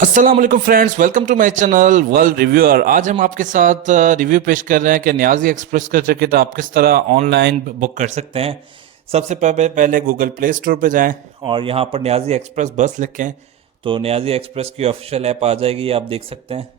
अस्सलाम वालेकुम friends, welcome to my channel world reviewer. आज हम आपके साथ रिव्यू पेश कर रहे हैं कि नियाजी एक्सप्रेस का टिकट आप किस तरह ऑनलाइन बुक कर सकते हैं। सबसे पहले गूगल प्ले स्टोर पे जाएं और यहाँ पर नियाजी एक्सप्रेस बस लिखें तो नियाजी एक्सप्रेस की ऑफिशियल ऐप आ जाएगी, ये आप देख सकते हैं।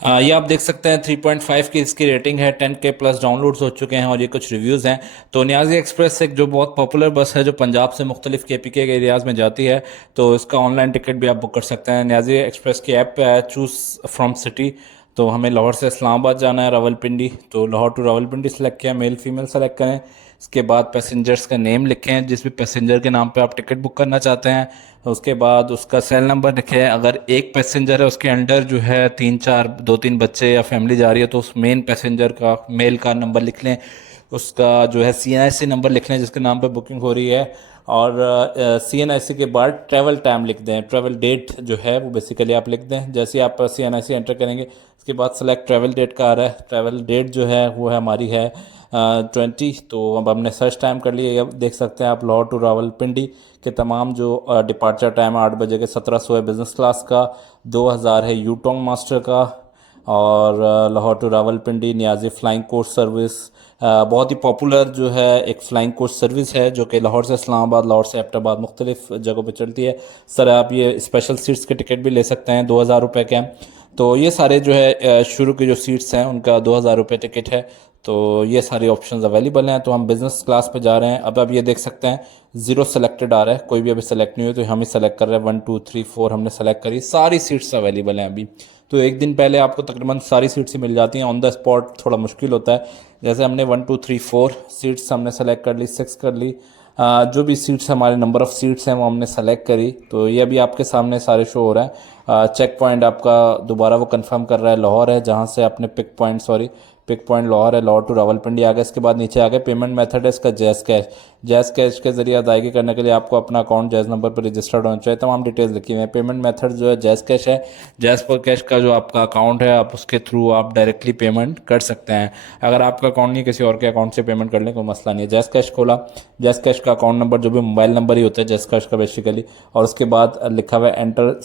ये आप देख सकते हैं 3.5 की इसकी रेटिंग है, 10K प्लस डाउनलोड्स हो चुके हैं और ये कुछ रिव्यूज़ हैं। तो नियाजी एक्सप्रेस एक जो बहुत पॉपुलर बस है जो पंजाब से मुख्तलिफ KPK के एरियाज़ में जाती है, तो इसका ऑनलाइन टिकट भी आप बुक कर सकते हैं। नियाजी एक्सप्रेस की ऐप पे है चूज़ फ्रॉम सिटी, तो हमें लाहौर से इस्लामाबाद जाना है रावलपिंडी, तो लाहौर टू रावलपिंडी सेलेक्ट किया, मेल फीमेल सेलेक्ट करें। इसके बाद पैसेंजर्स का नेम लिखें, जिस भी पैसेंजर के नाम पे आप टिकट बुक करना चाहते हैं। उसके बाद उसका सेल नंबर लिखें। अगर एक पैसेंजर है उसके अंडर जो है तीन चार दो तीन बच्चे या फैमिली जा रही है तो उस मेन पैसेंजर का मेल का नंबर लिख लें। उसका जो है CNIC नंबर लिख लें जिसके नाम पे बुकिंग हो रही है। और CNIC के बाद ट्रैवल टाइम लिख दें, ट्रैवल डेट जो है वो बेसिकली आप लिख दें। जैसे ही आप CNIC एंटर करेंगे उसके बाद सेलेक्ट ट्रैवल डेट का आ रहा है, ट्रैवल डेट जो है वो है हमारी है 20। तो अब हमने सर्च टाइम कर लिया, अब देख सकते हैं आप लाहौर टू रावलपिंडी के तमाम जो डिपार्चर टाइम है 8 बजे के, 1700 है बिज़नेस क्लास का, 2000 है यूटोंग मास्टर का, और Lahore to Rawalpindi Niazi flying coach service बहुत ही पॉपुलर जो है एक फ़्लाइंग कोच सर्विस है जो कि लाहौर से इस्लामाबाद, लाहौर से एबटाबाद मुख्तलिफ जगहों पर चलती है। सर आप ये स्पेशल सीट्स के टिकट भी ले सकते हैं, 2000 रुपये के हैं। तो ये सारे जो है शुरू की जो सीट्स हैं उनका 2000 रुपये टिकट है। तो ये सारी ऑप्शंस अवेलेबल हैं। तो हम बिज़नेस क्लास पे जा रहे हैं। अब आप ये देख सकते हैं 0 सेलेक्टेड आ रहा है, कोई भी अभी सेलेक्ट नहीं हुई, तो हम ही सेलेक्ट कर रहे हैं। 1 2 3 4 हमने सेलेक्ट करी, सारी सीट्स अवेलेबल हैं अभी। तो एक दिन पहले आपको तकरीबन सारी सीट्स ही मिल जाती हैं, ऑन द स्पॉट थोड़ा मुश्किल होता है। जैसे हमने 1 2 3 4 सीट्स हमने सेलेक्ट कर ली, 6 कर ली। जो भी सीट्स हमारे नंबर ऑफ़ सीट्स हैं वो हमने सेलेक्ट करी। तो ये अभी आपके सामने सारे शो हो रहा है। चेक पॉइंट आपका दोबारा वो कंफर्म कर रहा है लाहौर है, जहाँ से आपने पिक पॉइंट लाहौर है, लाहौर टू रावलपिंडी आ गया। इसके बाद नीचे आ गए पेमेंट मेथड है इसका जैज़ कैश। जैज़ कैश के जरिए अदायगी करने के लिए आपको अपना अकाउंट जैज़ नंबर पर रजिस्टर्ड होना चाहिए, तमाम डिटेल्स लिखी हुई हैं। पेमेंट मेथड जो है जैज़ कैश है। जैज़ पर कैश का जो आपका अकाउंट है आप उसके थ्रू आप डायरेक्टली पेमेंट कर सकते हैं। अगर आपका अकाउंट नहीं किसी और के अकाउंट से पेमेंट कर लें कोई मसला नहीं है। जैज़ कैश खोला, जैज़ कैश का अकाउंट नंबर जो भी मोबाइल नंबर ही होता है जैज़ कैश का बेसिकली, और उसके बाद लिखा हुआ है enter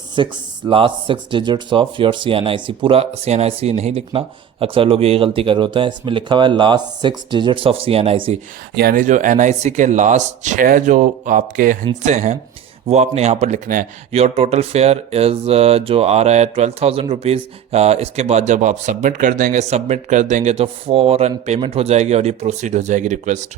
last 6 digits of your CNIC। पूरा CNIC नहीं लिखना, अक्सर लोग यही गलती कर रहे होते हैं। इसमें लिखा हुआ है लास्ट 6 डिजिट्स ऑफ CNIC, यानी जो NIC के लास्ट 6 जो आपके हिस्से हैं वो आपने यहाँ पर लिखना है। योर टोटल फेयर इज़ जो आ रहा है 12,000 रुपीज़। इसके बाद जब आप सबमिट कर देंगे तो फ़ौरन पेमेंट हो जाएगी और ये प्रोसीड हो जाएगी रिक्वेस्ट।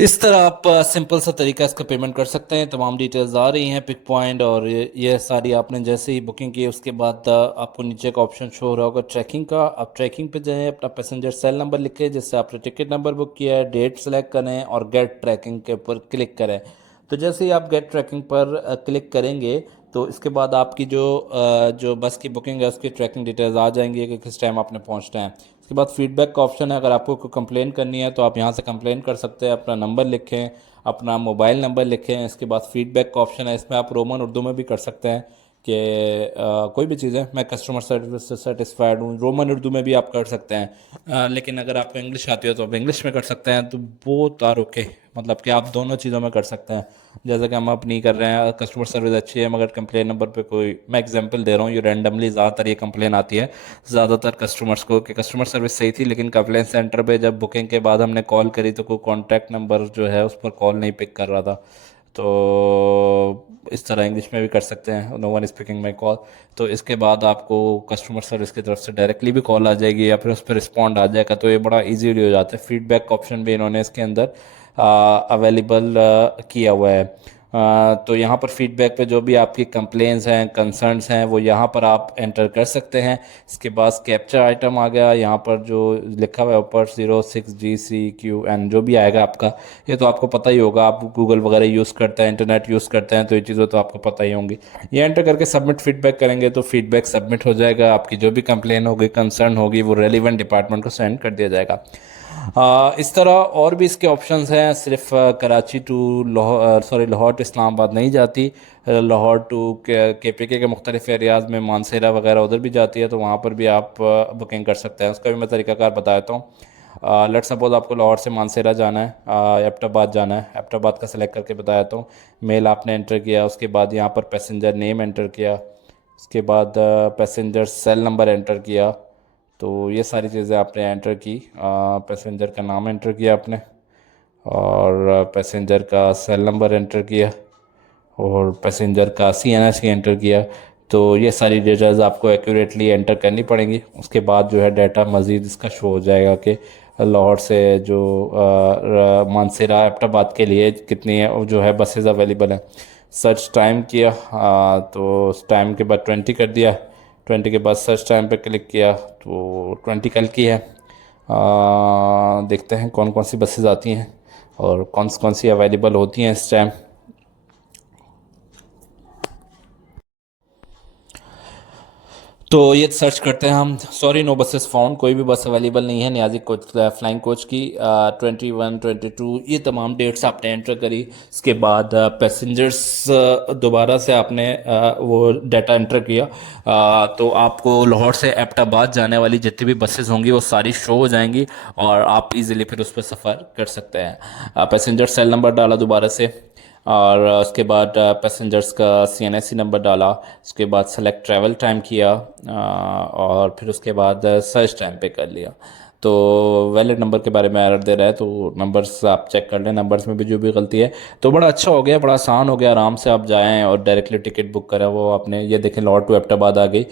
इस तरह आप सिंपल सा तरीका इसका पेमेंट कर सकते हैं। तमाम डिटेल्स आ रही हैं पिक पॉइंट, और ये सारी आपने जैसे ही बुकिंग की उसके बाद आपको नीचे का ऑप्शन शो हो रहा होगा ट्रैकिंग का। आप ट्रैकिंग पे जाएं, अपना पैसेंजर सेल नंबर लिखें जिससे आपने टिकट नंबर बुक किया है, डेट सेलेक्ट करें और गेट ट्रैकिंग के ऊपर क्लिक करें। तो जैसे ही आप गेट ट्रैकिंग पर क्लिक करेंगे तो इसके बाद आपकी जो बस की बुकिंग है उसकी ट्रैकिंग डिटेल्स आ जाएंगी कि किस टाइम आपने पहुंचना है। उसके बाद फीडबैक का ऑप्शन है, अगर आपको कोई कंप्लेन करनी है तो आप यहाँ से कंप्लेन कर सकते हैं। अपना नंबर लिखें, अपना मोबाइल नंबर लिखें। इसके बाद फीडबैक का ऑप्शन है, इसमें आप रोमन उर्दू में भी कर सकते हैं कि कोई भी चीज़ है, मैं कस्टमर सर्विस से सेटिस्फाइड हूँ, रोमन उर्दू में भी आप कर सकते हैं। लेकिन अगर आपको इंग्लिश आती है तो आप इंग्लिश में कर सकते हैं। तो बोथ आर ओके, मतलब कि आप दोनों चीज़ों में कर सकते हैं। जैसे कि हम अपनी कर रहे हैं, कस्टमर सर्विस अच्छी है मगर कंप्लेन नंबर पे कोई, मैं एग्जांपल दे रहा हूँ, ये रैंडमली ज़्यादातर ये कंप्लेन आती है ज़्यादातर कस्टमर्स को कि कस्टमर सर्विस सही थी लेकिन कंप्लेन सेंटर पे जब बुकिंग के बाद हमने कॉल करी तो कोई कॉन्टैक्ट नंबर जो है उस पर कॉल नहीं पिक कर रहा था। तो इस तरह इंग्लिश में भी कर सकते हैं, no one is picking my call. तो इसके बाद आपको कस्टमर सर्विस की तरफ से डायरेक्टली भी कॉल आ जाएगी या फिर उस पर रिस्पॉन्ड आ जाएगा, तो ये बड़ा इजीली हो जाता है। फीडबैक का ऑप्शन भी इन्होंने इसके अंदर अवेलेबल किया हुआ है। तो यहाँ पर फीडबैक पे जो भी आपकी कंप्लेंट्स हैं, कंसर्न्स हैं, वो यहाँ पर आप एंटर कर सकते हैं। इसके बाद कैप्चर आइटम आ गया, यहाँ पर जो लिखा हुआ है ऊपर 06GCQN जो भी आएगा आपका, ये तो आपको पता ही होगा, आप गूगल वगैरह यूज़ करते हैं, इंटरनेट यूज़ करते हैं, तो ये चीज़ें तो आपको पता ही होंगी। ये एंटर करके सबमिट फीडबैक करेंगे तो फीडबैक सबमिट हो जाएगा। आपकी जो भी कंप्लेन होगी, कंसर्न होगी, वो रेलिवेंट डिपार्टमेंट को सेंड कर दिया जाएगा। इस तरह और भी इसके ऑप्शंस हैं, सिर्फ कराची टू लाहौर टू इस्लामाबाद नहीं जाती, लाहौर टू KPK के मुख्तलिफ एरियाज़ में मानसेरा वगैरह उधर भी जाती है, तो वहाँ पर भी आप बुकिंग कर सकते हैं। उसका भी मैं तरीकाकार बता देता हूँ। लेट्स सपोज आपको लाहौर से मानसेरा जाना है, एबटाबाद जाना है। एबटाबाद का सेलेक्ट करके बताया तो मेल आपने एंटर किया, उसके बाद यहाँ पर पैसेंजर नेम एंटर किया, उसके बाद पैसेंजर सेल नंबर एंटर किया। तो ये सारी चीज़ें आपने एंटर की, पैसेंजर का नाम एंटर किया आपने, और पैसेंजर का सेल नंबर एंटर किया, और पैसेंजर का CNSC एंटर किया। तो ये सारी डिटेल्स आपको एक्यूरेटली एंटर करनी पड़ेंगी। उसके बाद जो है डाटा मज़ीद इसका शो हो जाएगा कि लाहौर से जो मानसेरा एबटाबाद के लिए कितनी है जो है बसेस अवेलेबल हैं। सर्च टाइम किया, तो उस टाइम के बाद 20 कर दिया। 20 के बाद सर्च टाइम पे क्लिक किया तो 20 कल की है। देखते हैं कौन कौन सी बसेस आती हैं और कौन सी अवेलेबल होती हैं इस टाइम। तो ये सर्च करते हैं हम, सॉरी नो बसेस फाउंड, कोई भी बस अवेलेबल नहीं है नियाजी कोच फ्लाइंग कोच की। 21, 22 ये तमाम डेट्स आपने एंटर करी। इसके बाद पैसेंजर्स दोबारा से आपने वो डाटा एंटर किया। तो आपको लाहौर से एबटाबाद जाने वाली जितनी भी बसेस होंगी वो सारी शो हो जाएंगी और आप इजीली फिर उस पर सफ़र कर सकते हैं। पैसेंजर सेल नंबर डाला दोबारा से, और उसके बाद पैसेंजर्स का CNSC नंबर डाला। उसके बाद सेलेक्ट ट्रैवल टाइम किया, और फिर उसके बाद सर्च टाइम पे कर लिया। तो वैलिड नंबर के बारे में एरर दे रहा है, तो नंबर्स आप चेक कर लें, नंबर्स में भी जो भी गलती है। तो बड़ा अच्छा हो गया, बड़ा आसान हो गया, आराम से आप जाएं और डायरेक्टली टिकट बुक करा वो आपने। ये देखें लाहौर टू एबटाबाद आ गई,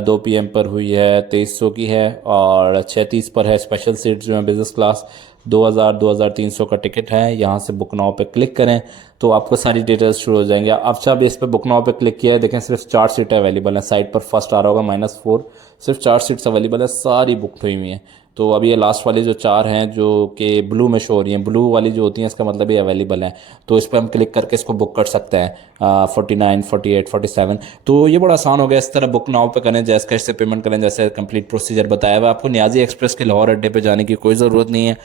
2 PM पर हुई है, 2300 की है, और 6:30 पर है। स्पेशल सीट्स जो है बिज़नेस क्लास 2000 2300 का टिकट है। यहाँ से बुक नाउ पे क्लिक करें तो आपको सारी डिटेल्स शुरू हो जाएंगे। अब जब इस पे बुक नाउ पे क्लिक किया है, देखें सिर्फ 4 सीटें अवेलेबल हैं। साइट पर फर्स्ट आ रहा होगा -4, सिर्फ 4 सीट्स अवेलेबल है, सारी बुक हुई हुई हैं। तो अब ये लास्ट वाली जो 4 हैं जो कि ब्लू में शो हो रही हैं, ब्लू वाली जो होती हैं इसका मतलब ये अवेलेबल है। तो इस पर हम क्लिक करके इसको बुक कर सकते हैं, 49, 48, 47। तो ये बड़ा आसान हो गया। इस तरह बुक नाउ पे करें, जैस कैश से पेमेंट करें, जैसे कंप्लीट प्रोसीजर बताया हुआ। आपको नियाजी एक्सप्रेस के लाहौर अड्डे पे जाने की कोई ज़रूरत नहीं है,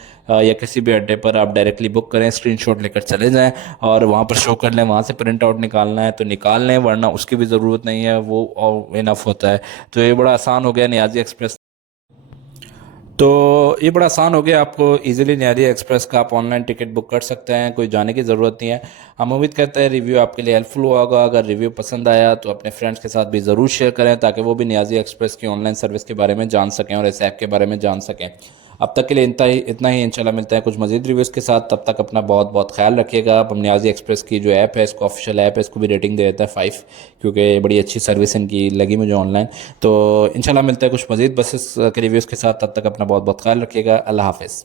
या किसी भी अड्डे पर आप डायरेक्टली बुक करें, स्क्रीनशॉट लेकर चले जाएं और वहाँ पर शो कर लें। वहाँ से प्रिंट आउट निकालना है तो निकाल लें, वरना उसकी भी ज़रूरत नहीं है, वो इनफ होता है। तो ये बड़ा आसान हो गया नियाजी एक्सप्रेस। तो ये बड़ा आसान हो गया, आपको इजीली नियाजी एक्सप्रेस का आप ऑनलाइन टिकट बुक कर सकते हैं, कोई जाने की ज़रूरत नहीं है। हम उम्मीद करते हैं रिव्यू आपके लिए हेल्पफुल हुआ होगा। अगर रिव्यू पसंद आया तो अपने फ्रेंड्स के साथ भी ज़रूर शेयर करें, ताकि वो भी नियाजी एक्सप्रेस की ऑनलाइन सर्विस के बारे में जान सकें और इस ऐप के बारे में जान सकें। अब तक के लिए इतना ही इंशाल्लाह मिलता है कुछ मज़ीद रिव्यूज़ के साथ। तब तक अपना बहुत बहुत ख्याल रखिएगा। अब हम नियाजी एक्सप्रेस की जो ऐप है, इसको ऑफिशियल ऐप है, इसको भी रेटिंग दे देता है 5, क्योंकि बड़ी अच्छी सर्विस इनकी लगी मुझे ऑनलाइन। तो इंशाल्लाह मिलता है कुछ मज़ीद बसेस के रिव्यूज़ के साथ। तब तक अपना बहुत बहुत ख्याल रखिएगा। अल्लाह हाफ़िज़।